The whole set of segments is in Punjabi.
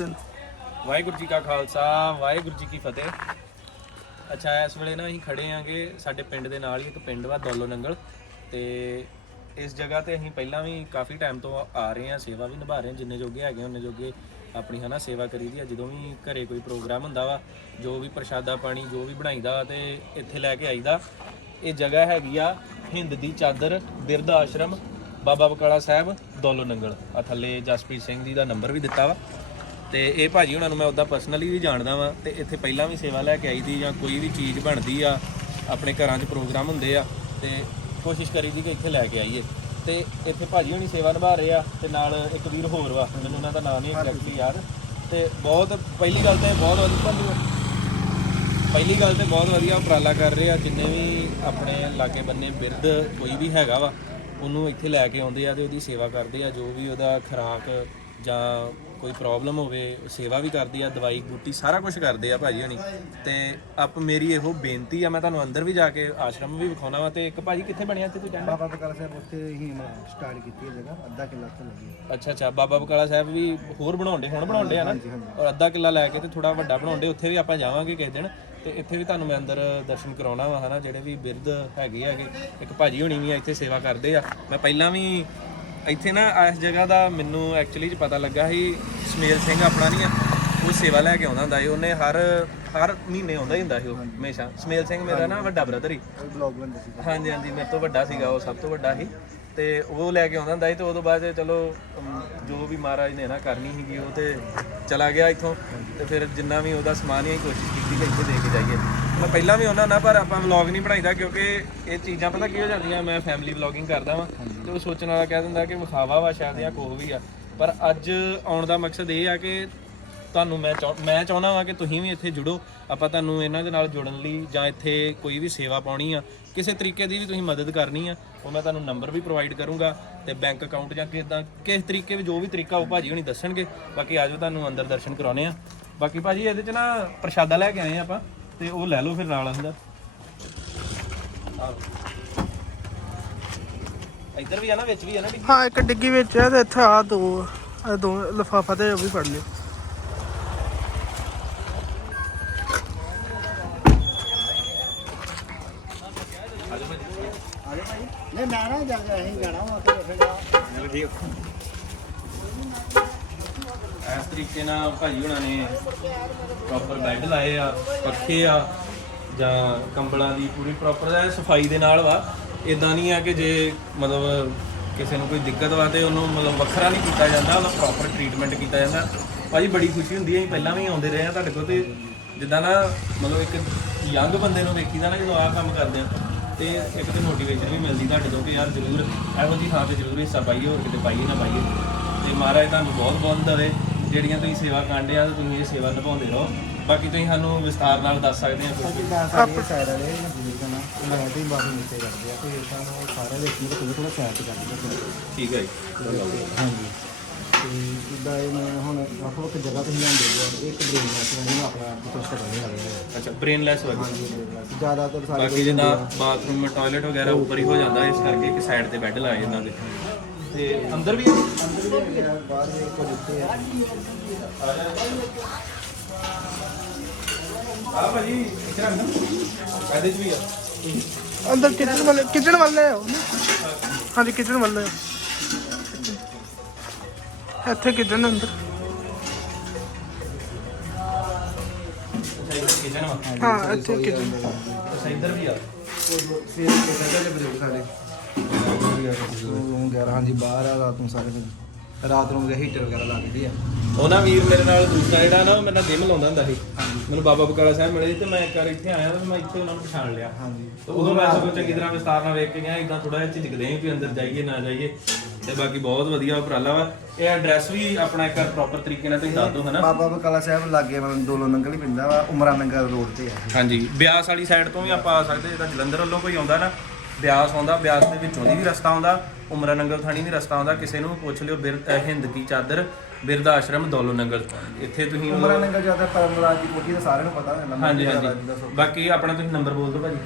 ਵਾਹਿਗੁਰੂ ਜੀ ਕਾ ਖਾਲਸਾ, ਵਾਹਿਗੁਰੂ ਜੀ ਕੀ ਫਤਿਹ। ਅੱਛਾ, ਇਸ ਵੇਲੇ ਨਾ ਅਸੀਂ ਖੜੇ ਆਂਗੇ ਸਾਡੇ ਪਿੰਡ ਦੇ ਨਾਲ ਹੀ, ਇੱਕ ਪਿੰਡ ਵਾ, ਦੌਲੋ ਨੰਗਲ। ਤੇ ਇਸ ਜਗ੍ਹਾ ਤੇ ਅਸੀਂ ਪਹਿਲਾਂ ਵੀ ਕਾਫੀ ਟਾਈਮ ਤੋਂ ਆ ਰਹੇ ਹਾਂ, ਸੇਵਾ ਵੀ ਨਿਭਾ ਰਹੇ ਹਾਂ, ਜਿੰਨੇ ਜੋਗੇ ਹੈਗੇ ਉਹਨੇ ਜੋਗੇ ਆਪਣੀ ਹਨਾ ਸੇਵਾ ਕਰੀਦੀ ਆ। ਜਦੋਂ ਵੀ ਘਰੇ ਕੋਈ ਪ੍ਰੋਗਰਾਮ ਹੁੰਦਾ ਵਾ, ਜੋ ਵੀ ਪ੍ਰਸ਼ਾਦਾ ਪਾਣੀ, ਜੋ ਵੀ ਬਣਾਈਦਾ ਵਾ, ਤੇ ਇੱਥੇ ਲੈ ਕੇ ਆਈਦਾ। ਇਹ ਜਗ੍ਹਾ ਹੈਗੀ ਆ ਹਿੰਦ ਦੀ ਚਾਦਰ ਬਿਰਧ ਆਸ਼ਰਮ, ਬਾਬਾ ਬਕਾਲਾ ਸਾਹਿਬ, ਦੌਲੋ ਨੰਗਲ। ਆ ਥੱਲੇ ਜਸਪ੍ਰੀਤ ਸਿੰਘ ਜੀ ਦਾ ਨੰਬਰ ਵੀ ਦਿੱਤਾ ਵਾ। ਤੇ ਇਹ ਭਾਜੀ ਉਹਨਾਂ ਨੂੰ ਮੈਂ ਉਦਾਂ ਪਰਸਨਲੀ ਵੀ ਜਾਣਦਾ ਵਾਂ ਤੇ ਇੱਥੇ ਪਹਿਲਾਂ ਵੀ ਸੇਵਾ ਲੈ ਕੇ ਆਈ ਦੀ ਜਾਂ ਕੋਈ ਵੀ ਚੀਜ਼ ਬਣਦੀ ਆ, ਆਪਣੇ ਘਰਾਂ 'ਚ ਪ੍ਰੋਗਰਾਮ ਹੁੰਦੇ ਆ ਤੇ ਕੋਸ਼ਿਸ਼ ਕਰੀ ਕਰੀਦੀ ਕਿ ਇੱਥੇ ਲੈ ਕੇ ਆਈਏ। ਤੇ ਇੱਥੇ ਭਾਜੀ ਹੁਣੀ ਸੇਵਾ ਨਿਭਾ ਰਹੇ ਆ ਤੇ ਨਾਲ ਇੱਕ ਵੀਰ ਹੋਰ ਵਾ, ਮੈਨੂੰ ਉਹਨਾਂ ਦਾ ਨਾਮ ਨਹੀਂ ਐਗਜ਼ੈਕਟਲੀ ਯਾਦ। ਤੇ ਬਹੁਤ, ਪਹਿਲੀ ਗੱਲ ਤੇ ਬਹੁਤ ਵਧੀਆ ਤੁਹਾਨੂੰ ਪਹਿਲੀ ਗੱਲ ਤੇ ਬਹੁਤ ਵਧੀਆ ਉਪਰਾਲਾ ਕਰ ਰਹੇ ਆ, ਜਿੰਨੇ ਵੀ ਆਪਣੇ ਲਾਗੇ ਬੰਨੇ ਬਿਰਧ ਕੋਈ ਵੀ ਹੈਗਾ ਵਾ, ਉਹਨੂੰ ਇੱਥੇ ਲੈ ਕੇ ਆਉਂਦੇ ਆ ਤੇ ਉਹਦੀ ਸੇਵਾ ਕਰਦੇ ਆ, ਜੋ ਵੀ ਉਹਦਾ ਖੁਰਾਕ ਜਾਂ ਕੋਈ ਪ੍ਰੋਬਲਮ ਹੋਵੇ ਉਹ ਸੇਵਾ ਵੀ ਕਰਦੀ ਆ ਦਵਾਈ ਬੂਟੀ ਸਾਰਾ ਕੁਝ ਕਰਦੇ ਆ ਭਾਜੀ ਹਣੀ। ਤੇ ਆਪ ਮੇਰੀ ਇਹੋ ਬੇਨਤੀ ਆ ਮੈਂ ਤੁਹਾਨੂੰ ਅੰਦਰ ਵੀ ਜਾ ਕੇ ਆਸ਼ਰਮ ਵੀ ਵਿਖਾਉਣਾ ਵਾ ਤੇ ਇੱਕ ਭਾਜੀ ਕਿੱਥੇ ਬਣਿਆ ਇੱਥੇ ਤੂੰ ਕਹਿੰਦਾ ਬਾਬਾ ਬਕਾਲਾ ਸਾਹਿਬ ਉੱਥੇ ਹੀ ਸਟਾਰਟ ਕੀਤੀ ਹੈ ਜਗ੍ਹਾ ਅੱਧਾ ਕਿੱਲਾ ਤੋਂ ਲੱਗੀ ਅੱਛਾ ਅੱਛਾ ਬਾਬਾ ਬਕਾਲਾ ਸਾਹਿਬ ਵੀ ਹੋਰ ਬਣਾਉਂਦੇ ਹੁਣ ਬਣਾਉਂਦੇ ਆ ਨਾ? ਔਰ ਅੱਧਾ ਕਿੱਲਾ ਲੈ ਕੇ ਤੇ ਥੋੜਾ ਵੱਡਾ ਬਣਾਉਂਦੇ ਉੱਥੇ ਵੀ ਆਪਾਂ ਜਾਵਾਂਗੇ ਕਿਸੇ ਦਿਨ। ਤੇ ਇੱਥੇ ਵੀ ਤੁਹਾਨੂੰ ਮੈਂ ਅੰਦਰ ਦਰਸ਼ਨ ਕਰਾਉਣਾ ਵਾ ਹਨਾ ਜਿਹੜੇ ਵੀ ਬਿਰਧ ਹੈਗੇ ਹੈਗੇ ਇੱਕ ਭਾਜੀ ਹੋਣੀ ਵੀ ਇੱਥੇ ਸੇਵਾ ਕਰਦੇ ਆ। ਮੈਂ ਪਹਿਲਾਂ ਵੀ ਇੱਥੇ ਨਾ ਇਸ ਜਗ੍ਹਾ ਦਾ ਮੈਨੂੰ ਐਕਚੁਅਲੀ ਚ ਪਤਾ ਲੱਗਾ ਸੀ ਸਮੇਲ ਸਿੰਘ ਆਪਣਾ ਨਹੀਂ ਆ ਉਹ ਸੇਵਾ ਲੈ ਕੇ ਆਉਂਦਾ ਹੁੰਦਾ ਸੀ ਉਹਨੇ ਹਰ ਹਰ ਮਹੀਨੇ ਆਉਂਦਾ ਹੀ ਹੁੰਦਾ ਸੀ ਉਹ ਹਮੇਸ਼ਾ। ਸਮੇਲ ਸਿੰਘ ਮੇਰਾ ਨਾ ਵੱਡਾ ਬ੍ਰਦਰ ਹੀ ਉਹ ਬਲੌਗ ਬਣਦਾ ਸੀ ਹਾਂਜੀ ਹਾਂਜੀ ਮੇਰੇ ਤੋਂ ਵੱਡਾ ਸੀਗਾ ਉਹ ਸਭ ਤੋਂ ਵੱਡਾ ਸੀ। ਤੇ ਉਹ ਲੈ ਕੇ ਆਉਂਦਾ ਹੁੰਦਾ ਸੀ ਤੇ ਉਦੋਂ ਬਾਅਦ ਚਲੋ ਜੋ ਵੀ ਮਹਾਰਾਜ ਨੇ ਨਾ ਕਰਨੀ ਸੀਗੀ ਉਹ ਤੇ ਚਲਾ ਗਿਆ ਇੱਥੋਂ। ਤੇ ਫਿਰ ਜਿੰਨਾ ਵੀ ਉਹਦਾ ਸਮਾਨ ਹੀ ਕੋਸ਼ਿਸ਼ ਕੀਤੀ ਕਿ ਇੱਥੇ ਦੇ ਕੇ ਜਾਈਏ। ਮੈਂ ਪਹਿਲਾਂ ਵੀ ਉਹਨਾਂ ਨਾਲ ਪਰ ਆਪਾਂ ਵਲੌਗ ਨਹੀਂ ਬਣਾਈਦਾ ਕਿਉਂਕਿ ਇਹ ਚੀਜ਼ਾਂ ਪਤਾ ਕੀ ਹੋ ਜਾਂਦੀਆਂ ਮੈਂ ਫੈਮਿਲੀ ਵਲੌਗਿੰਗ ਕਰਦਾ ਵਾਂ ਤੇ ਉਹ ਸੋਚਣ ਵਾਲਾ ਕਹਿ ਦਿੰਦਾ ਕਿ ਵਿਖਾਵਾ ਵਾ ਸ਼ਾਇਦ ਜਾਂ ਕੋਹ ਵੀ ਆ। ਪਰ ਅੱਜ ਆਉਣ ਦਾ ਮਕਸਦ ਇਹ ਆ ਕਿ ਤੁਹਾਨੂੰ ਮੈਂ ਮੈਂ ਚਾਹੁੰਦਾ ਵਾਂ ਕਿ ਤੁਸੀਂ ਵੀ ਇੱਥੇ ਜੁੜੋ ਆਪਾਂ ਤੁਹਾਨੂੰ ਇਹਨਾਂ ਦੇ ਨਾਲ ਜੁੜਨ ਲਈ ਜਾਂ ਇੱਥੇ ਕੋਈ ਵੀ ਸੇਵਾ ਪਾਉਣੀ ਆ ਕਿਸੇ ਤਰੀਕੇ ਦੀ ਵੀ ਤੁਸੀਂ ਮਦਦ ਕਰਨੀ ਆ ਉਹ ਮੈਂ ਤੁਹਾਨੂੰ ਨੰਬਰ ਵੀ ਪ੍ਰੋਵਾਈਡ ਕਰੂੰਗਾ ਤੇ ਬੈਂਕ ਅਕਾਊਂਟ ਜਾਂ ਕਿਦਾਂ ਕਿਸ ਤਰੀਕੇ ਵੀ ਜੋ ਵੀ ਤਰੀਕਾ ਉਹ ਭਾਜੀ ਹੁਣੀ ਦੱਸਣਗੇ ਬਾਕੀ ਆਜੋ ਤੁਹਾਨੂੰ ਅੰਦਰ ਦਰਸ਼ਨ ਕਰਾਉਣੇ ਆ। ਬਾਕੀ ਭਾਜੀ ਇਹਦੇ ਚ ਨਾ ਪ੍ਰਸ਼ਾਦਾ ਲੈ ਕੇ ਆਏ ਆ ਆਪਾਂ। ਤੇ ਉਹ ਲੈ ਲਓ ਫਿਰ ਨਾਲ ਅੰਦਰ ਆਓ। ਇੱਧਰ ਵੀ ਆ ਨਾ ਵਿੱਚ ਵੀ ਆ ਨਾ ਹਾਂ ਇੱਕ ਡਿੱਗੀ ਵਿੱਚ ਹੈ ਤੇ ਇੱਥੇ ਆ ਦੋ ਆ ਦੋ ਲਫਾਫਾ ਤੇ ਉਹ ਵੀ ਫੜ ਲਿਓ ਨਹੀਂ ਮੈਂ ਨਾ ਜਾ ਕੇ ਅਸੀਂ ਜਾਣਾ ਵਾ ਤੇ ਫਿਰ ਇਸ ਤਰੀਕੇ ਨਾਲ ਭਾਜੀ ਹੁਣਾਂ ਨੇ ਪ੍ਰੋਪਰ ਬੈੱਡ ਲਾਏ ਆ, ਪੱਖੇ ਆ, ਜਾਂ ਕੰਬਲਾਂ ਦੀ ਪੂਰੀ ਪ੍ਰੋਪਰ ਸਫ਼ਾਈ ਦੇ ਨਾਲ ਵਾ। ਇਦਾਂ ਨਹੀਂ ਆ ਕਿ ਜੇ ਮਤਲਬ ਕਿਸੇ ਨੂੰ ਕੋਈ ਦਿੱਕਤ ਵਾ ਤੇ ਉਹਨੂੰ ਮਤਲਬ ਵੱਖਰਾ ਨਹੀਂ ਕੀਤਾ ਜਾਂਦਾ, ਉਹਦਾ ਪ੍ਰੋਪਰ ਟ੍ਰੀਟਮੈਂਟ ਕੀਤਾ ਜਾਂਦਾ। ਭਾਜੀ ਬੜੀ ਖੁਸ਼ੀ ਹੁੰਦੀ ਹੈ ਅਸੀਂ ਪਹਿਲਾਂ ਵੀ ਆਉਂਦੇ ਰਹੇ ਆ ਤੁਹਾਡੇ ਕੋਲ ਤੇ ਜਿੱਦਾਂ ਨਾ ਮਤਲਬ ਇੱਕ ਯੰਗ ਬੰਦੇ ਨੂੰ ਵੇਖੀਦਾ ਨਾ, ਜਦੋਂ ਆਹ ਕੰਮ ਕਰਦੇ ਆ, ਤੇ ਇੱਕ ਤੇ ਮੋਟੀਵੇਸ਼ਨ ਵੀ ਮਿਲਦੀ ਤੁਹਾਡੇ ਤੋਂ ਕਿ ਯਾਰ ਜ਼ਰੂਰ, ਇਹੋ ਜਿਹੀ ਥਾਂ ਤੇ ਜ਼ਰੂਰ ਹਿੱਸਾ ਪਾਈਏ, ਹੋਰ ਕਿਤੇ ਪਾਈਏ ਨਾ ਪਾਈਏ। ਤੇ ਮਹਾਰਾਜ ਤੁਹਾਨੂੰ ਬਹੁਤ ਬਹੁਤ ਦਵੇ। ਜਿਹੜੀਆਂ ਤੁਸੀਂ ਸੇਵਾ ਕਰਦੇ ਆ ਤੇ ਤੁਸੀਂ ਇਹ ਸੇਵਾ ਨਿਭਾਉਂਦੇ ਰਹੋ। ਬਾਕੀ ਤੁਸੀਂ ਸਾਨੂੰ ਵਿਸਤਾਰ ਨਾਲ ਦੱਸ ਸਕਦੇ ਆ ਕੁਝ ਜਿੱਦਾਂ ਸਾਰੇ ਸਾਈਡ ਵਾਲੇ ਨਾ ਬਜ਼ੁਰਗ ਨਾ ਮੈਂ ਤੇ ਬਾਬੂ ਨੀਚੇ ਕਰਦੇ ਆ ਤੇ ਇਦਾਂ ਨੂੰ ਸਾਰੇ ਦੇ ਕੀ ਥੋੜਾ ਥੋੜਾ ਸਾਈਡ ਤੇ ਕਰਦੇ ਆ ਠੀਕ ਹੈ ਜੀ। ਹਾਂਜੀ। ਤੇ ਇਦਾਂ ਇਹ ਮੈਂ ਹੁਣ ਵੱਖ ਵੱਖ ਜਗ੍ਹਾ ਤੇ ਲਿਆਂਦੇ ਆ ਇੱਕ ਬ੍ਰੇਨ ਮੈਚ ਨੂੰ ਆਪਣਾ ਕੁਝ ਕਰਨੇ ਲੱਗੇ ਆ ਅੱਛਾ ਬ੍ਰੇਨਲੈਸ ਵਾਲੀ। ਜ਼ਿਆਦਾਤਰ ਸਾਰੇ ਬਾਕੀ ਜਿੱਦਾਂ ਬਾਥਰੂਮ ਟਾਇਲਟ ਵਗੈਰਾ ਉੱਪਰ ਹੀ ਹੋ ਜਾਂਦਾ ਇਸ ਕਰਕੇ ਇੱਕ ਸਾਈਡ ਤੇ ਬੈੱਡ ਲਾਏ ਇਹਨਾਂ ਦੇ ਤੇ ਅੰਦਰ ਵੀ ਅੰਦਰ ਵੀ ਆ ਬਾਹਰ ਵੀ ਇੱਕ ਦਿੱਤੇ ਆ ਆ ਭਾਜੀ ਇੱਥੇ ਰੱਖ ਨਾ ਇਹਦੇ ਚ ਵੀ ਆ ਅੰਦਰ ਕਿਚਨ ਵਾਲੇ ਕਿਚਨ ਵਾਲੇ ਨਾ। ਹਾਂਜੀ ਕਿਚਨ ਵਾਲੇ। ਇੱਥੇ ਕਿਚਨ ਅੰਦਰ ਕਿਚਨ ਹਾਂ ਇੱਥੇ ਕਿਚਨ ਅੱਛਾ ਇੱਧਰ ਵੀ ਆ ਸਵੇਰ ਕੇ ਕਹਿੰਦੇ ਨੇ ਬਜ਼ੁਰਗ ਸਾਡੇ ਰੂਮ ਵਗੈਰਾ ਹਾਂਜੀ ਬਾਹਰ ਆ ਰਾਤ ਨੂੰ ਸਾਰੇ ਫਿਰ ਰਾਤ ਨੂੰ ਹੀਟਰ ਵਗੈਰਾ ਲੱਗਦੀ ਆ। ਉਹਨਾਂ ਵੀਰ ਮੇਰੇ ਨਾਲ ਦੂਸਰਾ ਜਿਹੜਾ ਨਾ ਉਹ ਮੇਰੇ ਨਾਲ ਦਿਮ ਲਾਉਂਦਾ ਹੁੰਦਾ ਸੀ। ਮੈਨੂੰ ਬਾਬਾ ਬਕਾਲਾ ਸਾਹਿਬ ਮਿਲੇ ਸੀ ਤੇ ਮੈਂ ਇੱਕ ਵਾਰ ਇੱਥੇ ਆਇਆ ਤੇ ਮੈਂ ਇੱਥੇ ਉਹਨਾਂ ਨੂੰ ਪਛਾਣ ਲਿਆ। ਹਾਂਜੀ। ਤੇ ਉਦੋਂ ਮੈਂ ਸਗੋਂ ਚੰਗੀ ਤਰ੍ਹਾਂ ਵਿਸਤਾਰ ਨਾਲ ਵੇਖ ਕੇ ਗਿਆ ਇਦਾਂ ਥੋੜਾ ਜਿਹਾ ਝਿਜਕਦੇ ਹਾਂ ਵੀ ਅੰਦਰ ਜਾਈਏ ਨਾ ਜਾਈਏ। ਤੇ ਬਾਕੀ ਬਹੁਤ ਵਧੀਆ ਉਪਰਾਲਾ ਵਾ। ਇਹ ਐਡਰੈਸ ਵੀ ਆਪਣਾ ਇੱਕ ਪ੍ਰੋਪਰ ਤਰੀਕੇ ਨਾਲ ਤੁਸੀਂ ਦੱਸ ਦਿਓ ਹਨਾ? ਬਾਬਾ ਬਕਾਲਾ ਸਾਹਿਬ ਲਾਗੇ ਦੋਲੋ ਨੰਗਲ ਹੀ ਪੈਂਦਾ ਵਾ ਉਮਰਾ ਨੰਗਲ ਰੋਡ ਤੇ ਆ। ਹਾਂਜੀ। ਬਿਆਸ ਵਾਲੀ ਸਾਈਡ ਤੋਂ ਵੀ ਆਪਾਂ ਆ ਸਕਦੇ ਜਿੱਦਾਂ ਜਲੰਧਰ ਵੱਲੋਂ ਕੋਈ ਆਉਂਦਾ ਨਾ। ਬਿਆਸ ਆਉਂਦਾ ਬਿਆਸ ਦੇ ਵਿੱਚੋਂ ਦੀ ਵੀ ਰਸਤਾ ਆਉਂਦਾ ਉਮਰਾ ਨੰਗਲ ਥਾਣੀ ਵੀ ਰਸਤਾ ਆਉਂਦਾ ਕਿਸੇ ਨੂੰ ਪੁੱਛ ਲਿਓ ਬਿਰ ਹਿੰਦ ਕੀ ਚਾਦਰ ਬਿਰਧ ਆਸ਼ਰਮ ਦੌਲੋ ਨੰਗਲ ਇੱਥੇ ਤੁਸੀਂ ਉਮਰਾ ਨੰਗਲ ਜ਼ਿਆਦਾ ਪਰਮਰਾਜ ਦੀ ਕੋਠੀ ਦਾ ਸਾਰਿਆਂ ਨੂੰ ਪਤਾ ਹੁੰਦਾ ਹਾਂਜੀ ਹਾਂਜੀ। ਬਾਕੀ ਆਪਣਾ ਤੁਸੀਂ ਨੰਬਰ ਬੋਲ ਦਿਓ ਭਾਜੀ।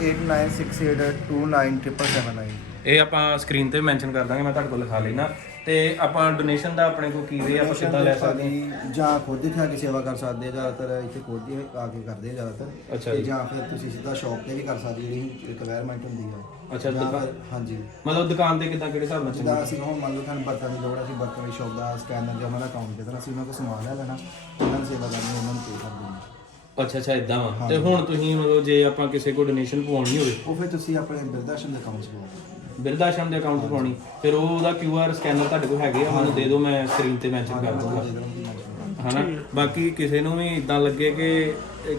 8968297779 ਇਹ ਆਪਾਂ ਸਕਰੀਨ ਤੇ ਮੈਂਸ਼ਨ ਕਰ ਦਾਂਗੇ ਮੈਂ ਤੁਹਾਡੇ ਕੋਲ ਲਿਖਾ ਲੈਣਾ ਤੇ ਆਪਾਂ ਡੋਨੇਸ਼ਨ ਦਾ ਆਪਣੇ ਕੋਲ ਕੀ ਵੇ ਆਪਾਂ ਕਿੱਦਾਂ ਲੈ ਸਕਦੇ ਹਾਂ? ਜਾਂ ਖੁਦ ਇੱਥੇ ਆ ਕੇ ਸੇਵਾ ਕਰ ਸਕਦੇ ਆ ਜ਼ਿਆਦਾਤਰ ਇੱਥੇ ਖੁਦ ਹੀ ਆ ਕੇ ਕਰਦੇ ਆ ਜ਼ਿਆਦਾਤਰ। ਅੱਛਾ ਤੇ ਜੀ। ਜਾਂ ਫਿਰ ਤੁਸੀਂ ਸਿੱਧਾ ਸ਼ਾਪ ਤੇ ਵੀ ਕਰ ਸਕਦੇ ਜਿਹੜੀ ਰਿਕੁਆਇਰਮੈਂਟ ਹੁੰਦੀ ਆ। ਅੱਛਾ, ਦੁਕਾਨ- ਹਾਂਜੀ। ਮਤਲਬ ਦੁਕਾਨ ਤੇ ਕਿੱਦਾਂ ਕਿਹੜੇ ਹਿਸਾਬ ਨਾਲ ਜਿੱਦਾਂ ਚੱਲੂ? ਅਸੀਂ ਹੁਣ ਮੰਨ ਲਓ ਤੁਹਾਨੂੰ ਬਰਤਨ ਦੀ ਲੋੜ ਹੈ ਅਸੀਂ ਬਰਤਨ ਦੀ ਸ਼ਾਪ ਦਾ ਸਕੈਨਰ ਜਾਂ ਉਹਨਾਂ ਦਾ ਅਕਾਊਂਟ ਦੇ ਦੇਣਾ ਅਸੀਂ ਉਹਨਾਂ ਕੋਲ ਸਮਾਨ ਲੈ ਲੈਣਾ ਉਹਨਾਂ ਨੂੰ ਸੇਵਾ ਕਰਨੀ ਉਹਨਾਂ ਨੂੰ ਪੇ ਕਰ ਦੇਣਾ। ਅੱਛਾ ਅੱਛਾ ਇਦਾਂ ਵਾ। ਤੇ ਹੁਣ ਤੁਸੀਂ ਮਤਲਬ ਜੇ ਆਪਾਂ ਕਿਸੇ ਕੋਲ ਡੋਨੇਸ਼ਨ ਪਵਾਉਣੀ ਹੋਵੇ? ਉਹ ਫਿਰ ਤੁਸੀਂ ਆਪਣੇ ਬਿਰਦਾਸ਼ਮ ਦੇ ਅਕਾਊਂਟ 'ਚ ਪਾਓ ਬਿਰਧ ਦੇ ਅਕਾਊਂਟ 'ਚ ਪਾਉਣੀ। ਫਿਰ ਉਹ ਉਹਦਾ QR ਸਕੈਨਰ ਤੁਹਾਡੇ ਕੋਲ ਹੈਗੇ ਆ, ਮੈਨੂੰ ਦੇ ਦਿਓ, ਮੈਂ ਸਕਰੀਨ ਤੇ ਮੈਂਸ਼ਨ ਕਰ ਦੂੰਗਾ ਹਨਾ? ਬਾਕੀ ਕਿਸੇ ਨੂੰ ਵੀ ਇਦਾਂ ਲੱਗੇ ਕਿ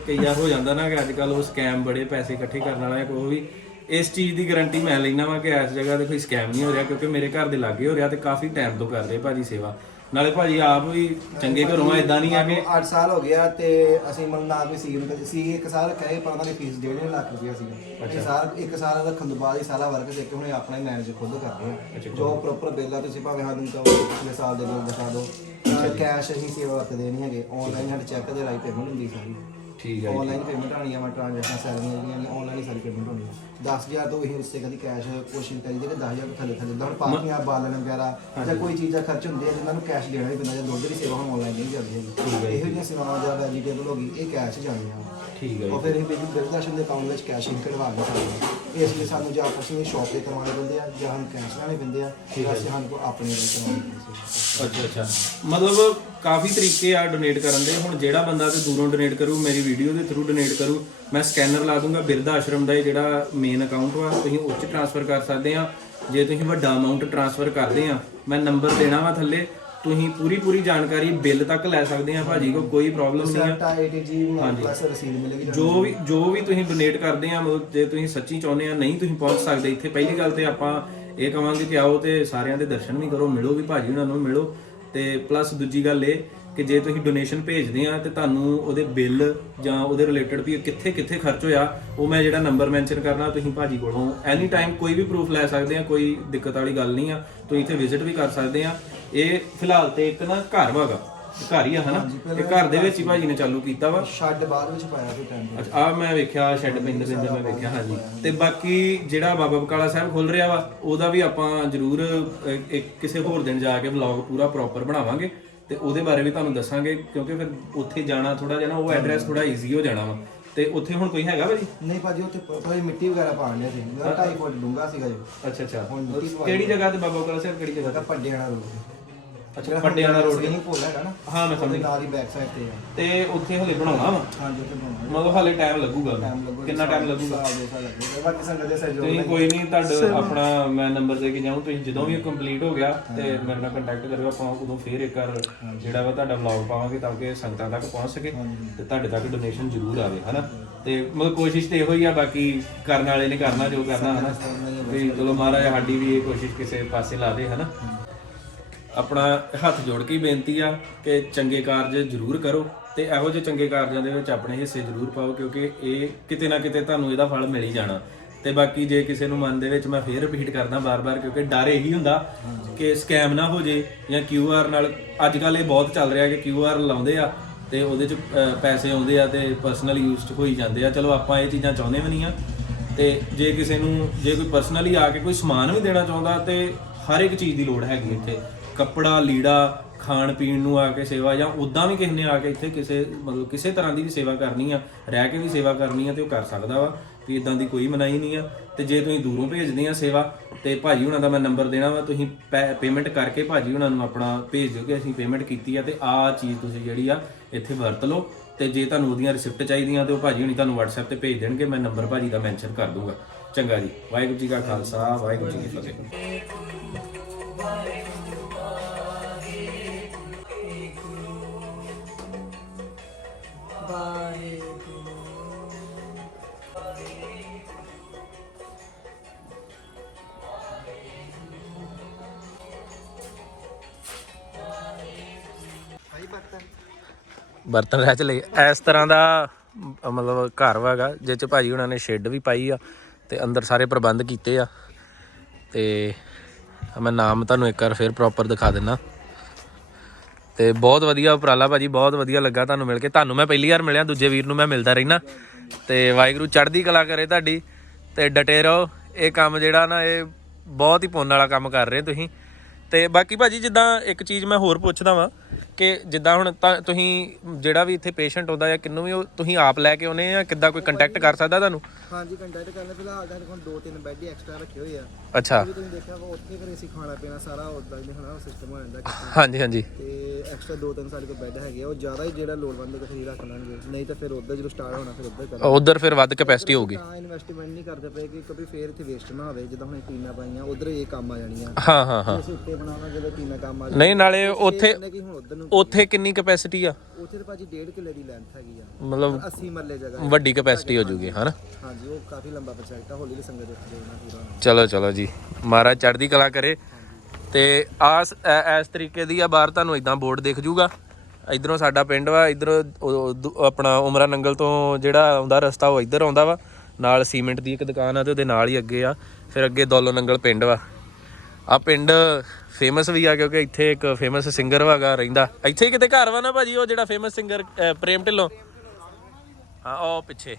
ਇਹ ਹੋ ਜਾਂਦਾ ਨਾ ਕਿ ਅੱਜ ਕੱਲ ਉਹ ਸਕੈਮ ਬੜੇ ਪੈਸੇ ਇਕੱਠੇ ਕਰਨ ਵਾਲਾ ਕੋਈ ਵੀ। ਇਸ ਚੀਜ਼ ਦੀ ਗਾਰੰਟੀ ਮੈਂ ਲੈਣਾ ਵਾ ਕਿ ਇਸ ਜਗ੍ਹਾ ਤੇ ਕੋਈ ਸਕੈਮ ਨਹੀਂ ਹੋ ਰਿਹਾ, ਕਿਉਂਕਿ ਮੇਰੇ ਘਰ ਦੇ ਲਾਗੇ ਹੋ ਰਿਹਾ ਤੇ ਕਾਫੀ ਟਾਈਮ ਤੋਂ ਕਰ ਰਹੇ ਭਾਜੀ ਸੇਵਾ। ਨਾਲੇ ਭਾਜੀ ਆਪ ਵੀ ਚੰਗੇ ਘਰੋਂ ਆ ਇਦਾਂ ਨਹੀਂ ਆ ਕਿ 8 ਸਾਲ ਹੋ ਗਿਆ ਤੇ ਅਸੀਂ ਮਨ ਨਾ ਕੋਈ ਸੀ ਸੀ ਇੱਕ ਸਾਲ ਕਹੇ ਪਰ ਉਹਨਾਂ ਦੀ ਫੀਸ 1.5 ਲੱਖ ਰੁਪਇਆ ਸੀ ਇਹ ਸਾਲ ਇੱਕ ਸਾਲ ਰੱਖਣ ਤੋਂ ਬਾਅਦ ਹੀ ਸਾਰਾ ਵਰਕ ਦੇ ਕੇ ਹੁਣ ਆਪਣਾ ਹੀ ਮੈਨੇਜ ਖੁਦ ਕਰਦੇ ਆ। ਜੋ ਪ੍ਰੋਪਰ ਬਿੱਲ ਆ ਤੁਸੀਂ ਭਾਵੇਂ ਸਾਨੂੰ ਕਹੋ ਪਿਛਲੇ ਸਾਲ ਦੇ ਬਿੱਲ ਦਿਖਾ ਦਿਓ। ਕੈਸ਼ ਅਸੀਂ ਸੇਵਾ ਵਰਤਦੇ ਨਹੀਂ ਹੈਗੇ ਆਨਲਾਈਨ ਸਾਡੇ ਚੈੱਕ ਦੇ ਰਾਈ ਪੇਮੈਂਟ ਹੁੰਦੀ ਸਾਰੀ। ਠੀਕ ਹੈ ਆਨਲਾਈਨ ਪੇਮੈਂਟ ਆਣੀ ਆ ਮੈਂ ਟ੍ਰਾਂਜੈਕਸ਼ਨ ਸੈਲਰੀਆਂ ਜਿਹੜੀਆਂ ਨੇ ਆਨਲਾਈਨ ਹੀ ਸਾਰੀ ਪੇਮੈਂਟ ਹੋਣੀ ਆ 10000 ਤੋਂ ਅਸੀਂ ਉਸੇ ਕਦੀ ਕੈਸ਼ ਕੋਸ਼ਿਸ਼ ਕਰੀਦੇ ਕਿ 10000 ਤੋਂ ਥੱਲੇ ਥੱਲੇ। ਹੁਣ ਪਾਰਟੀਆਂ ਬਾਲਣ ਵਗੈਰਾ ਜਾਂ ਕੋਈ ਚੀਜ਼ਾਂ ਖਰਚ ਹੁੰਦੇ ਆ ਜਿਨ੍ਹਾਂ ਨੂੰ ਕੈਸ਼ ਦੇਣਾ ਹੀ ਪੈਂਦਾ ਜਾਂ ਦੁੱਧ ਦੀ ਸੇਵਾ ਹੁਣ ਆਨਲਾਈਨ ਨਹੀਂ ਚੱਲਦੀ ਹੈਗੀ। ਇਹੋ ਜਿਹੀਆਂ ਸੇਵਾਵਾਂ ਜਾਂ ਵੈਜੀਟੇਬਲ ਹੋ ਗਈ ਇਹ ਕੈਸ਼ ਜਾਣੀਆਂ ਠੀਕ ਹੈ ਉਹ ਫਿਰ ਇਹ ਬਿਜਲੀ ਬਿਰਦਾਸ਼ਨ ਦੇ ਅਕਾਊਂਟ ਵਿੱਚ ਕੈਸ਼ ਇਨ ਕਢਵਾ ਨਹੀਂ ਸਕਦੇ। ਇਸ ਲਈ ਸਾਨੂੰ ਜਾਂ ਆਪਸ ਵਿੱਚ ਸ਼ਾਪ ਤੇ ਕਰਵਾਉਣੇ ਪੈਂਦੇ ਆ ਜਾਂ ਹਮ ਕੈਸ਼ ਲੈਣੇ ਪੈਂਦੇ ਆ ਜਾਂ ਸਾਨੂੰ ਆਪਣੇ ਲਈ ਕਰਵਾਉਣੇ ਪੈਂਦੇ ਆ। ਅੱਛਾ ਅੱਛਾ। ਮਤਲਬ ਕਾਫੀ ਤਰੀਕੇ ਆ ਡੋਨੇਟ ਕਰਨ ਦੇ। ਹੁਣ ਜਿਹੜਾ ਬੰਦਾ ਤੇ ਦੂਰੋਂ ਡੋਨੇਟ ਕਰੂ ਮੇਰੀ ਵੀਡੀਓ ਦੇ ਥਰੂ ਡੋਨੇਟ ਕਰੂ ਮੈਂ ਸਕੈਨਰ ਲਾ ਦੂੰਗਾ ਬਿਰਧ ਆਸ਼ਰਮ ਦਾ ਇਹ ਜਿਹੜਾ ਮੇਨ ਅਕਾਊਂਟ ਵਾ ਤੁਸੀਂ ਉਸ 'ਚ ਟ੍ਰਾਂਸਫਰ ਕਰ ਸਕਦੇ ਆ। ਜੇ ਤੁਸੀਂ ਵੱਡਾ ਅਮਾਉਂਟ ਟ੍ਰਾਂਸਫਰ ਕਰਦੇ ਆ ਮੈਂ ਨੰਬਰ ਦੇਣਾ ਵਾ ਥੱਲੇ ਤੁਸੀਂ ਪੂਰੀ ਪੂਰੀ ਜਾਣਕਾਰੀ ਬਿੱਲ ਤੱਕ ਲੈ ਸਕਦੇ ਆ ਭਾਜੀ ਕੋ ਕੋਈ ਪ੍ਰੋਬਲਮ ਨਹੀਂ ਆ। ਪਲੱਸ ਰਸੀਦ ਮਿਲੇਗੀ ਜੋ ਵੀ ਜੋ ਵੀ ਤੁਸੀਂ ਡੋਨੇਟ ਕਰਦੇ ਆ ਮਤਲਬ ਜੇ ਤੁਸੀਂ ਸੱਚੀ ਚਾਹੁੰਦੇ ਆ ਨਹੀਂ ਤੁਸੀਂ ਪਹੁੰਚ ਸਕਦੇ ਇੱਥੇ ਪਹਿਲੀ ਗੱਲ ਤੇ ਆਪਾਂ ਇਹ ਕਵਾਂਗੇ ਕਿ ਆਓ ਤੇ ਸਾਰਿਆਂ ਦੇ ਦਰਸ਼ਨ ਵੀ ਕਰੋ ਮਿਲੋ ਵੀ ਭਾਜੀ ਉਹਨਾਂ ਨੂੰ ਮਿਲੋ। ਤੇ ਪਲੱਸ ਦੂਜੀ ਗੱਲ ਇਹ ਕਿ ਜੇ ਤੁਸੀਂ ਡੋਨੇਸ਼ਨ ਭੇਜਦੇ ਆ ਤੇ ਤੁਹਾਨੂੰ ਉਹਦੇ ਬਿੱਲ ਜਾਂ ਉਹਦੇ ਰਿਲੇਟਡ ਵੀ ਕਿੱਥੇ ਕਿੱਥੇ ਖਰਚ ਹੋਇਆ, ਉਹ ਮੈਂ ਜਿਹੜਾ ਨੰਬਰ ਮੈਂਸ਼ਨ ਕਰਨਾ, ਤੁਸੀਂ ਭਾਜੀ ਕੋਲੋਂ ਐਨੀ ਟਾਈਮ ਕੋਈ ਵੀ ਪ੍ਰੂਫ ਲੈ ਸਕਦੇ ਆ, ਕੋਈ ਦਿੱਕਤ ਵਾਲੀ ਗੱਲ ਨਹੀਂ ਆ, ਤੁਸੀਂ ਇੱਥੇ ਵਿਜ਼ਿਟ ਵੀ ਕਰ ਸਕਦੇ ਆ। ਇਹ ਫਿਲਹਾਲ ਤੇ ਇੱਕ ਨਾ ਘਰ ਵਾਗਾ। ਘਰ ਹੀ ਆ ਹਨਾ? ਇਹ ਘਰ ਦੇ ਵਿੱਚ ਹੀ ਭਾਜੀ ਨੇ ਚਾਲੂ ਕੀਤਾ ਵਾ। ਛੱਡ ਬਾਅਦ ਵਿੱਚ ਪਾਇਆ ਕੋਈ ਟਾਈਮ ਅੱਛਾ ਆ ਮੈਂ ਵੇਖਿਆ ਸ਼ੈੱਡ ਪਿੰਡ ਦੇ ਅੰਦਰ ਮੈਂ ਵੇਖਿਆ ਹਾਂਜੀ। ਤੇ ਬਾਕੀ ਜਿਹੜਾ ਬਾਬਾ ਬਕਾਲਾ ਸਾਹਿਬ ਖੁੱਲ ਰਿਹਾ ਵਾ ਉਹਦਾ ਵੀ ਆਪਾਂ ਜ਼ਰੂਰ ਅ, ਇੱਕ ਕਿਸੇ ਹੋਰ ਦਿਨ ਜਾ ਕੇ ਵਲੌਗ ਪੂਰਾ ਪ੍ਰੋਪਰ ਬਣਾਵਾਂਗੇ। ਤੇ ਉਹਦੇ ਬਾਰੇ ਵੀ ਤੁਹਾਨੂੰ ਦੱਸਾਂਗੇ ਕਿਉਂਕਿ ਫਿਰ ਉੱਥੇ ਜਾਣਾ ਥੋੜਾ ਜਿਹਾ ਨਾ ਉਹ ਐਡਰੈਸ ਥੋੜਾ ਈਜ਼ੀ ਹੋ ਜਾਣਾ ਵਾ। ਤੇ ਉੱਥੇ ਹੁਣ ਕੋਈ ਹੈਗਾ ਭਾਜੀ? ਨਹੀਂ ਭਾਜੀ ਉੱਥੇ ਥੋੜੀ ਮਿੱਟੀ ਵਗੈਰਾ ਪਾਣ ਲਿਆ ਸੀ। ਮੇਰਾ 2.5 ਫੁੱਟ ਡੂੰਘਾ ਸੀਗਾ ਜੋ ਅੱਛਾ ਅੱਛਾ। ਕਿਹੜੀ ਜਗ੍ਹਾ ਤੇ ਬਾਬਾ ਬਕਾਲਾ ਸਾਹਿਬ ਕਿਹੜੀ ਜਗ੍ਹਾ ਤਾਂ? ਪੱਡਿਆਣਾ ਰੋਡ ਅੱਛਾ ਪੱਡਿਆਣਾ ਰੋਡ ਨਹੀਂ ਭੁੱਲ ਹੈਗਾ ਨਾ। ਹਾਂ ਮੈਂ ਸਮਝ ਗਿਆ। ਨਾਲ ਹੀ ਬੈਕ ਸਾਈਡ ਤੇ ਆ ਤੇ ਉੱਥੇ ਹਲੇ ਬਣਾਉਣਾ ਵਾ? ਹਾਂਜੀ ਉੱਥੇ ਬਣਾਉਣਾ। ਮਤਲਬ ਹਲੇ ਟਾਈਮ ਲੱਗੂਗਾ। ਟਾਈਮ ਲੱਗੂਗਾ ਕਿੰਨਾ ਟਾਈਮ ਲੱਗੂਗਾ? ਸਾਲ ਦੋ ਸਾਲ ਲੱਗੂਗਾ। ਬਾਕੀ ਸੰਗਤ ਦੇ ਸਹਿਯੋਗ ਤੁਸੀਂ ਨਾਲ ਕੋਈ ਨਹੀਂ ਤੁਹਾਡਾ ਆਪਣਾ ਮੈਂ ਨੰਬਰ ਦੇ ਕੇ ਜਾਊਂ। ਤੁਸੀਂ ਜਦੋਂ ਵੀ ਕੰਪਲੀਟ ਹੋ ਗਿਆ ਤੇ ਮੇਰੇ ਨਾਲ ਕੰਟੈਕਟ ਕਰਿਓ। ਆਪਾਂ ਉਦੋਂ ਫੇਰ ਇੱਕ ਵਾਰ ਜਿਹੜਾ ਵਾ ਤੁਹਾਡਾ ਵਲੌਗ ਪਾਵਾਂਗੇ ਤਾਂ ਕਿ ਸੰਗਤਾਂ ਤੱਕ ਪਹੁੰਚ ਸਕੇ ਤੇ ਤੁਹਾਡੇ ਤੱਕ ਡੋਨੇਸ਼ਨ ਜ਼ਰੂਰ ਆਵੇ ਹਨਾ? ਤੇ ਮਤਲਬ ਕੋਸ਼ਿਸ਼ ਤੇ ਇਹੋ ਹੀ ਆ ਬਾਕੀ ਕਰਨ ਵਾਲੇ ਨੇ ਕਰਨਾ ਜੋ ਕਰਨਾ ਹਨਾ? ਵੀ ਚਲੋ ਮਹਾਰਾਜ ਸਾਡੀ ਵੀ ਇਹ ਕੋਸ਼ਿਸ਼ ਕਿਸੇ ਪਾਸੇ ਲਾ ਦੇ ਹਨਾ? ਆਪਣਾ ਹੱਥ ਜੋੜ ਕੇ ਬੇਨਤੀ ਆ ਕਿ ਚੰਗੇ ਕਾਰਜ ਜ਼ਰੂਰ ਕਰੋ ਤੇ ਇਹੋ ਜਿਹੇ ਚੰਗੇ ਕਾਰਜਾਂ ਦੇ ਵਿੱਚ ਆਪਣੇ ਹਿੱਸੇ ਜ਼ਰੂਰ ਪਾਓ, ਕਿਉਂਕਿ ਇਹ ਕਿਤੇ ਨਾ ਕਿਤੇ ਤੁਹਾਨੂੰ ਇਹਦਾ ਫਲ ਮਿਲ ਹੀ ਜਾਣਾ। ਤੇ ਬਾਕੀ ਜੇ ਕਿਸੇ ਨੂੰ ਮਨ ਦੇ ਵਿੱਚ ਮੈਂ ਫੇਰ ਰਿਪੀਟ ਕਰਦਾ ਬਾਰ-ਬਾਰ, ਕਿਉਂਕਿ ਡਰ ਇਹੀ ਹੁੰਦਾ ਕਿ ਸਕੈਮ ਨਾ ਹੋ ਜੇ ਜਾਂ QR ਨਾਲ ਅੱਜ ਕੱਲ ਇਹ ਬਹੁਤ ਚੱਲ ਰਿਹਾ ਕਿ QR ਲਾਉਂਦੇ ਆ ਤੇ ਉਹਦੇ ਚ ਪੈਸੇ ਆਉਂਦੇ ਆ ਤੇ ਪਰਸਨਲ ਯੂਜ਼ ਚ ਹੋਈ ਜਾਂਦੇ ਆ। ਚਲੋ ਆਪਾਂ ਇਹ ਚੀਜ਼ਾਂ ਚਾਹੁੰਦੇ ਵੀ ਨਹੀਂ ਆ। ਤੇ ਜੇ ਕਿਸੇ ਨੂੰ, ਜੇ ਕੋਈ ਪਰਸਨਲੀ ਆ ਕੇ ਕੋਈ ਸਮਾਨ ਵੀ ਦੇਣਾ ਚਾਹੁੰਦਾ ਤੇ ਹਰ ਇੱਕ ਚੀਜ਼ ਦੀ ਲੋੜ ਹੈਗੀ ਇੱਥੇ। ਕੱਪੜਾ, ਲੀੜਾ, ਖਾਣ ਪੀਣ ਨੂੰ ਆ ਕੇ ਸੇਵਾ ਜਾਂ ਉਦਾਂ ਵੀ ਕਿਸੇ ਨੇ ਆ ਕੇ ਇੱਥੇ ਕਿਸੇ, ਮਤਲਬ ਕਿਸੇ ਤਰ੍ਹਾਂ ਦੀ ਵੀ ਸੇਵਾ ਕਰਨੀ ਆ, ਰਹਿ ਕੇ ਵੀ ਸੇਵਾ ਕਰਨੀ ਆ ਤੇ ਉਹ ਕਰ ਸਕਦਾ ਵਾ ਵੀ ਇਦਾਂ ਦੀ ਕੋਈ ਮਨਾਹੀ ਨਹੀਂ ਆ। ਤੇ ਜੇ ਤੁਸੀਂ ਦੂਰੋਂ ਭੇਜਦੇ ਆ ਸੇਵਾ ਤੇ ਭਾਜੀ ਹੁਣਾਂ ਦਾ ਮੈਂ ਨੰਬਰ ਦੇਣਾ ਵਾ, ਤੁਸੀਂ ਪੇਮੈਂਟ ਕਰਕੇ ਭਾਜੀ ਹੁਣਾਂ ਨੂੰ ਆਪਣਾ ਭੇਜ ਦਿਓ ਕਿ ਅਸੀਂ ਪੇਮੈਂਟ ਕੀਤੀ ਆ ਤੇ ਆਹ ਚੀਜ਼ ਤੁਸੀਂ ਜਿਹੜੀ ਆ ਇੱਥੇ ਵਰਤ ਲਓ। ਤੇ ਜੇ ਤੁਹਾਨੂੰ ਉਹਦੀਆਂ ਰਿਸਿਪਟ ਚਾਹੀਦੀਆਂ ਤੇ ਉਹ ਭਾਜੀ ਹੁਣੀ ਤੁਹਾਨੂੰ WhatsApp ਤੇ ਭੇਜ ਦੇਣਗੇ, ਮੈਂ ਨੰਬਰ ਭਾਜੀ ਦਾ ਮੈਂਸ਼ਨ ਕਰ ਦੂੰਗਾ। ਚੰਗਾ ਜੀ, ਵਾਹਿਗੁਰੂ ਜੀ ਕਾ ਖਾਲਸਾ, ਵਾਹਿਗੁਰੂ ਜੀ ਕੀ ਫਤਿਹ। ਬਰਤਨ ਰਹਿ ਚਲੇ ਇਸ ਤਰ੍ਹਾਂ ਦਾ ਮਤਲਬ ਘਰ ਵਾਗਾ ਜਿਹ ਚ ਭਾਜੀ ਉਹਨਾਂ ਨੇ ਸ਼ੈੱਡ ਵੀ ਪਾਈ ਆ ਤੇ ਅੰਦਰ ਸਾਰੇ ਪ੍ਰਬੰਧ ਕੀਤੇ ਆ। ਤੇ ਮੈਂ ਨਾਮ ਤੁਹਾਨੂੰ ਇੱਕ ਵਾਰ ਫੇਰ ਪ੍ਰੋਪਰ ਦਿਖਾ ਦਿੰਨਾ। ਤੇ ਬਹੁਤ ਵਧੀਆ ਉਪਰਾਲਾ ਭਾਜੀ, ਬਹੁਤ ਵਧੀਆ ਲੱਗਾ ਤੁਹਾਨੂੰ ਮਿਲ ਕੇ। ਤੁਹਾਨੂੰ ਮੈਂ ਪਹਿਲੀ ਵਾਰ ਮਿਲਿਆ, ਦੂਜੇ ਵੀਰ ਨੂੰ ਮੈਂ ਮਿਲਦਾ ਰਹਿਣਾ ਤੇ ਵਾਹਿਗੁਰੂ ਚੜ੍ਹਦੀ ਕਲਾ ਕਰੇ ਤੁਹਾਡੀ। ਤੇ ਡਟੇ ਰਹੋ। ਇਹ ਕੰਮ ਜਿਹੜਾ ਨਾ, ਇਹ ਬਹੁਤ ਹੀ ਪੁੰਨ ਵਾਲਾ ਕੰਮ ਕਰ ਰਹੇ ਤੁਸੀਂ। ਤੇ ਬਾਕੀ ਭਾਜੀ, ਜਿੱਦਾਂ ਇੱਕ ਚੀਜ਼ ਮੈਂ ਹੋਰ ਪੁੱਛਦਾ ਵਾਂ ਕਿ ਜਿੱਦਾਂ ਹੁਣ ਤਾਂ ਤੁਸੀਂ ਜਿਹੜਾ ਵੀ ਇੱਥੇ ਪੇਸ਼ੈਂਟ ਹੁੰਦਾ ਜਾਂ ਕਿੰਨੂੰ ਵੀ ਉਹ ਤੁਸੀਂ ਆਪ ਲੈ ਕੇ ਆਉਨੇ ਆ ਕਿੱਦਾਂ ਕੋਈ ਕੰਟੈਕਟ ਕਰ ਸਕਦਾ ਤੁਹਾਨੂੰ? ਹਾਂਜੀ ਕੰਟੈਕਟ ਕਰਨਾ। ਫਿਲਹਾਲ ਤਾਂ ਹੁਣ ਦੋ ਤਿੰਨ ਬੈੱਡ ਐਕਸਟਰਾ ਰੱਖੇ ਹੋਏ ਆ। ਅੱਛਾ। ਵੀ ਤੁਸੀਂ ਦੇਖਿਆ ਵਾ ਉੱਥੇ ਫਿਰ ਅਸੀਂ ਖਾਣਾ ਪੀਣਾ ਸਾਰਾ ਉਦਾਂ ਹੀ ਹਨਾ ਸਿਸਟਮ ਹੋ ਜਾਂਦਾ। ਹਾਂਜੀ ਹਾਂਜੀ। ਤੇ ਐਕਸਟਰਾ ਦੋ ਤਿੰਨ ਸਾਡੇ ਕੋਲ ਬੈੱਡ ਹੈਗੇ ਆ ਉਹ ਜ਼ਿਆਦਾ ਹੀ ਜਿਹੜਾ ਲੋੜਵੰਦ ਹੈ ਤੁਸੀਂ ਰੱਖ ਲਾਂਗੇ ਨਹੀਂ ਤਾਂ ਫਿਰ ਉਧਰ ਜਦੋਂ ਸਟਾਰਟ ਹੋਣਾ ਫਿਰ ਉਧਰ ਕਰਾਂਗੇ ਉਧਰ ਫਿਰ ਵੱਧ ਕੈਪੈਸਿਟੀ ਹੋਊਗੀ। ਤਾਂ ਇਨਵੈਸਟਮੈਂਟ ਨਹੀਂ ਕਰਦੇ ਪਏ ਕਿ ਕभी ਫੇਰ ਇੱਥੇ ਵੇਸਟ ਨਾ ਹੋਵੇ ਜਿੱਦਾਂ ਹੁਣ ਟੀਨਾਂ ਪਾਈਆਂ ਉਧਰ ਇਹ ਕੰਮ ਆ ਜਾਣੀਆਂ। ਹਾਂ ਹਾਂ ਹਾਂ। ਅਸੀਂ ਉੱਤੇ ਬਣਾਵਾਂਗੇ ਜਦੋਂ ਟੀਨਾਂ ਕੰਮ ਆ ਨਹੀਂ ਨਾਲੇ ਉੱਥੇ ਕਿ ਹੁਣ ਉਧਰ ਨੂੰ ਉੱਥੇ ਕਿੰਨੀ ਕੈਪੈਸਿਟੀ ਆ? ਉੱਥੇ ਤਾਂ ਭਾਜੀ 1.5 ਕਿੱਲੇ ਦੀ ਲੈਂਥ ਹੈਗੀ ਆ। ਮਤਲਬ 80 ਮਰਲੇ ਜਗ੍ਹਾ ਹੈ। ਵੱਡੀ ਕੈਪੈਸਿਟੀ ਹੋ ਜੂਗੀ ਹਨਾ? ਹਾਂਜੀ ਉਹ ਕਾਫੀ ਲੰਬਾ ਪ੍ਰੋਜੈਕਟ ਆ ਹੌਲੀ ਹੌਲੀ ਸੰਗਤ ਉੱਥੇ ਜਾਣਾ ਪੂਰਾ। ਚਲੋ ਚਲੋ ਜੀ। ਮਹਾਰਾਜ ਚੜ੍ਹਦੀ ਕਲਾ ਕਰੇ। ਤੇ ਆਸ ਐ- ਇਸ ਤਰੀਕੇ ਦੀ ਆ ਬਾਹਰ ਤੁਹਾਨੂੰ ਇਦਾਂ ਬੋਰਡ ਦਿਖ ਜੂਗਾ। ਇਧਰੋਂ ਸਾਡਾ ਪਿੰਡ ਵਾ ਇਧਰੋਂ ਆਪਣਾ ਉਮਰਾ ਨੰਗਲ ਤੋਂ ਜਿਹੜਾ ਆਉਂਦਾ ਰਸਤਾ ਉਹ ਇੱਧਰ ਆਉਂਦਾ ਵਾ। ਨਾਲ ਸੀਮੈਂਟ ਦੀ ਇੱਕ ਦੁਕਾਨ ਆ ਤੇ ਉਹਦੇ ਨਾਲ ਹੀ ਅੱਗੇ ਆ। ਫਿਰ ਅੱਗੇ ਦੌਲੋ ਨੰਗਲ ਪਿੰਡ ਵਾ। ਆ ਪਿੰਡ ਫੇਮਸ ਵੀ ਆ ਕਿਉਂਕਿ ਇੱਥੇ ਇੱਕ ਫੇਮਸ ਸਿੰਗਰ ਵਾਗਾ ਰਹਿੰਦਾ। ਇੱਥੇ ਕਿਤੇ ਘਰ ਵਾ ਨਾ ਭਾਜੀ, ਉਹ ਜਿਹੜਾ ਫੇਮਸ ਸਿੰਗਰ ਪ੍ਰੇਮ ਢਿੱਲੋਂ? ਹਾਂ, ਉਹ ਪਿੱਛੇ।